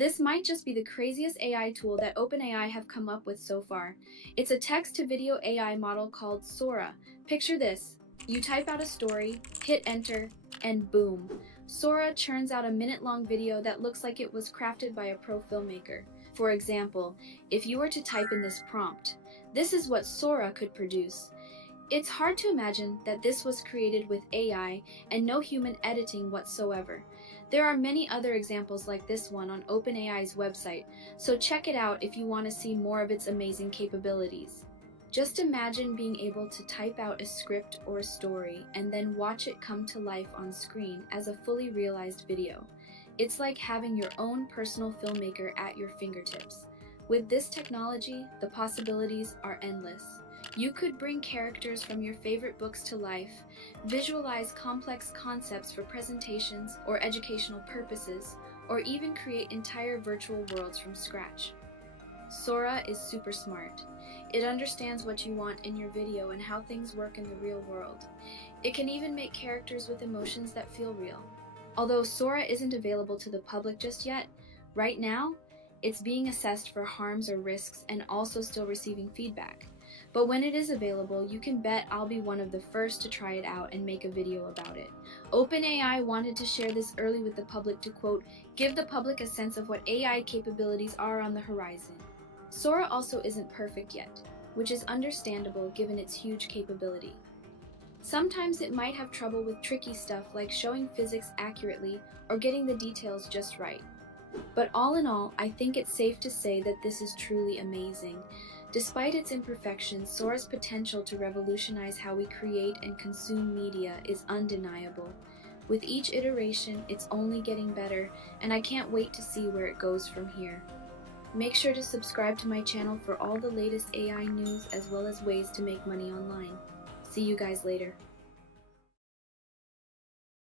This might just be the craziest AI tool that OpenAI have come up with so far. It's a text-to-video AI model called Sora. Picture this. You type out a story, hit enter, and boom. Sora churns out a minute-long video that looks like it was crafted by a pro filmmaker. For example, if you were to type in this prompt, this is what Sora could produce. It's hard to imagine that this was created with AI and no human editing whatsoever. There are many other examples like this one on OpenAI's website, so check it out if you want to see more of its amazing capabilities. Just imagine being able to type out a script or a story and then watch it come to life on screen as a fully realized video. It's like having your own personal filmmaker at your fingertips. With this technology, the possibilities are endless. You could bring characters from your favorite books to life, visualize complex concepts for presentations or educational purposes, or even create entire virtual worlds from scratch. Sora is super smart. It understands what you want in your video and how things work in the real world. It can even make characters with emotions that feel real. Although Sora isn't available to the public just yet, right now, it's being assessed for harms or risks and also still receiving feedback. But when it is available, you can bet I'll be one of the first to try it out and make a video about it. OpenAI wanted to share this early with the public to, quote, give the public a sense of what AI capabilities are on the horizon. Sora also isn't perfect yet, which is understandable given its huge capability. Sometimes it might have trouble with tricky stuff like showing physics accurately or getting the details just right. But all in all, I think it's safe to say that this is truly amazing. Despite its imperfections, Sora's potential to revolutionize how we create and consume media is undeniable. With each iteration, it's only getting better, and I can't wait to see where it goes from here. Make sure to subscribe to my channel for all the latest AI news as well as ways to make money online. See you guys later.